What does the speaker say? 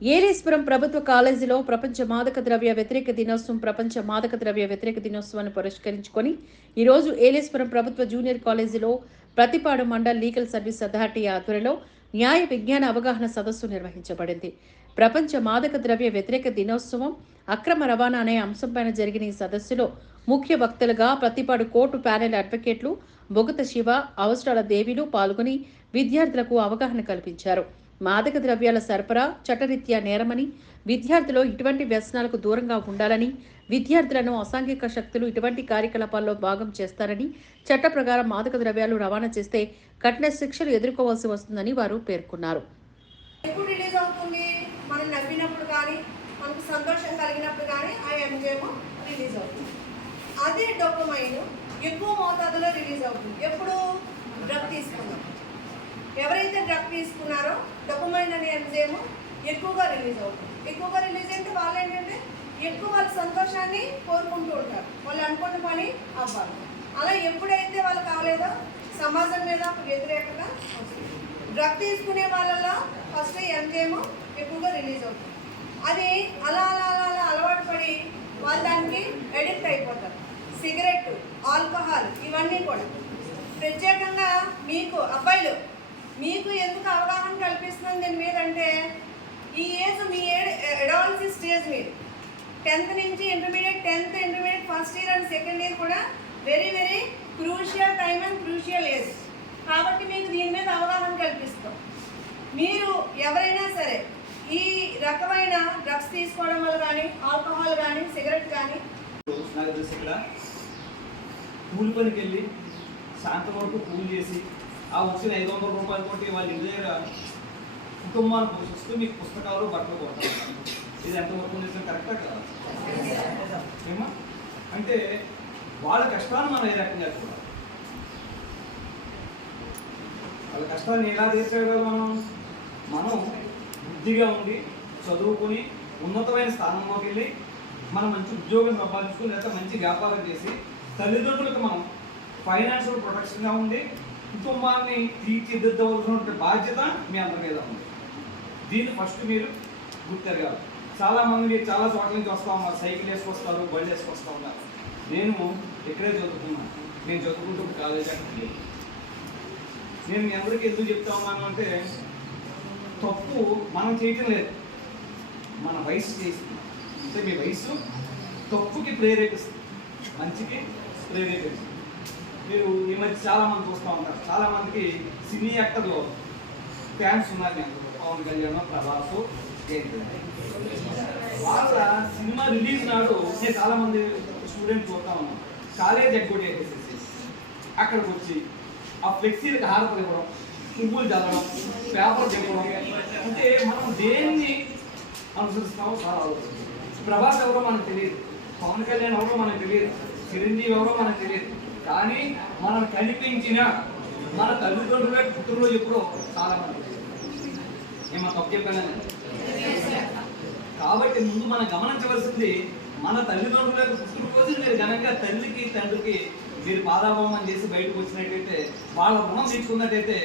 ఏలేశ్వరం ప్రభుత్వ కాలేజీలో ప్రపంచ మాదక ద్రవ్య వ్యతిరేక దినోత్సవం ప్రపంచ మాదక ద్రవ్య వ్యతిరేక దినోత్సవాన్ని పురస్కరించుకొని ఈరోజు ఏలేశ్వరం ప్రభుత్వ జూనియర్ కాలేజీలో Prathipadu mandal legal service authority ఆధ్వర్యంలో న్యాయ విజ్ఞాన అవగాహన సదస్సు నిర్వహించబడింది. ప్రపంచ మాదక ద్రవ్య వ్యతిరేక దినోత్సవం అక్రమ రవాణా అనే అంశంపైన జరిగిన ఈ సదస్సులో ముఖ్య వక్తలుగా ప్రతిపాడు కోర్టు ప్యానెల్ అడ్వకేట్లు బొగత శివ అవసరాల దేవిలు పాల్గొని విద్యార్థులకు అవగాహన కల్పించారు. మాదక ద్రవ్యాల సరఫరా చట్టరీత్యా నేరమని విద్యార్థులు ఇటువంటి వ్యసనాలకు దూరంగా ఉండాలని విద్యార్థులను అసాంఘిక శక్తులు ఇటువంటి కార్యకలాపాల్లో భాగం చేస్తారని చట్ట ప్రకారం మాదక ద్రవ్యాలు రవాణా చేస్తే కఠిన శిక్షలు ఎదుర్కోవాల్సి వస్తుందని వారు పేర్కొన్నారు. ఎప్పుడు రిలీజ్ అవుతుంది? మనం నవ్వినప్పుడు కానీ మనకు సంతోషం కలిగినప్పుడు కానీ ఆ రిలీజ్ అవుతుంది. అదే ఎక్కువ మోతాదులో రిలీజ్ అవుతుంది. ఎప్పుడు? డ్రగ్ తీసుకున్నాం ఎవరైతే డ్రగ్ తీసుకున్నారో డొపమైన్ అనే ఎంజైమ్ ఎక్కువగా రిలీజ్ అవుతుంది. ఎక్కువగా రిలీజ్ అయితే వాళ్ళు ఏంటంటే ఎక్కువ వాళ్ళ సంతోషాన్ని కోరుకుంటూ ఉంటారు. వాళ్ళు అనుకున్న పని అవ్వాలి. అలా ఎప్పుడైతే వాళ్ళు కాలేదో సమాజం మీద వ్యతిరేకత వస్తుంది. డ్రగ్ తీసుకునే వాళ్ళలో ఫస్ట్ ఎంజైమ్ ఎక్కువగా రిలీజ్ అవుతుంది. అది అలా అలా అలా అలా అలవాటు పడి వాళ్ళు దానికి ఎడిక్ట్ అయిపోతారు. సిగరెట్ ఆల్కహాల్ ఇవన్నీ కూడా. ప్రత్యేకంగా మీకు అబ్బాయిలు మీకు ఎందుకు అవగాహన కల్పిస్తుంది దీని మీద అంటే ఈ ఏజ్ మీ ఎడాల్సీ స్టేజ్ మీరు. టెన్త్ నుంచి intermediate tenth intermediate first year and second year కూడా very very crucial time and crucial age. కాబట్టి మీకు దీని మీద అవగాహన కల్పిస్తాం. మీరు ఎవరైనా సరే ఈ రకమైన డ్రగ్స్ తీసుకోవడం వల్ల కానీ ఆల్కహాల్ కానీ సిగరెట్ కానీ నాకు తెలిసి ఇక్కడ కూలి పనికి వెళ్ళి సాయంత్రం వరకు కూలి చేసి ఆ వచ్చిన ఐదు వందల రూపాయలు తోటి వాళ్ళ ఇంటి దగ్గర కుటుంబాన్ని పోషిస్తూ మీకు పుస్తకాలు బట్టలు కొడతారు. ఇది ఎంతవరకు నిజం కరెక్టా కదా? ఏమా అంటే వాళ్ళ కష్టాలు మనం ఏ రకంగా చూడాలి వాళ్ళ కష్టాన్ని ఎలా తీర్చగలం మనం? మనం బుద్ధిగా ఉండి చదువుకుని ఉన్నతమైన స్థానంలోకి వెళ్ళి మనం మంచి ఉద్యోగం సంపాదించుకుని లేకపోతే మంచి వ్యాపారం చేసి తల్లిదండ్రులకు మనం ఫైనాన్షియల్ ప్రొటెక్షన్గా ఉండి కుటుంబాన్ని తీర్చిదిద్దవలసిన బాధ్యత మీ అందరి మీద ఉంది. దీన్ని ఫస్ట్ మీరు గుర్తెరగాలి. చాలా మంది చాలా చోట్ల నుంచి వస్తూ ఉన్నారు. సైకిల్ వేసుకొస్తారు బళ్ళు వేసుకొస్తూ ఉన్నారు. నేను ఇక్కడే చదువుకున్నాను నేను చదువుకుంటూ కాలేజ్ అంటే నేను మీ అందరికీ ఎందుకు చెప్తా ఉన్నాను అంటే తప్పు మనం చేయటం లేదు. మన వయసు చేస్తుంది అంటే మీ వయసు తప్పుకి ప్రేరేపిస్తుంది. మంచికి ప్రేరేపిస్తుంది. మీరు ఈ మధ్య చాలా మంది చూస్తూ ఉంటారు. చాలా మందికి సినీ యాక్టర్లో ఫ్యాన్స్ ఉన్నారు మీ పవన్ కళ్యాణ్ ప్రభాస్ వాళ్ళ సినిమా రిలీజ్ నాడు నేను చాలా మంది స్టూడెంట్ చూస్తా ఉన్నాను. కాలేజ్ ఎగ్గొట్టేసేసి అక్కడికి వచ్చి ఆ ఫ్లెక్సీలకు హారతలు ఇవ్వడం పువ్వులు చల్లడం పేపర్ చెప్పడం. అంటే మనం దేన్ని అనుసరిస్తామో చాలా ఆలోచించాలి ప్రభాస్ ఎవరో మనకు తెలియదు. పవన్ కళ్యాణ్ ఎవరో మనకు తెలియదు. చిరంజీవి ఎవరో మనకు తెలియదు. కానీ మనం కనిపించిన మన తల్లిదండ్రులే పుత్రులు ఎప్పుడో చాలా మంది ఏమన్నా తప్పు చెప్పాను కాబట్టి ముందు మనం గమనించవలసింది మన తల్లిదండ్రులకు పుట్టినరోజు మీరు కనుక తల్లికి తండ్రికి మీరు పాదాభావం చేసి బయటకు వచ్చినట్టయితే వాళ్ళ రుణం తీసుకున్నట్టయితే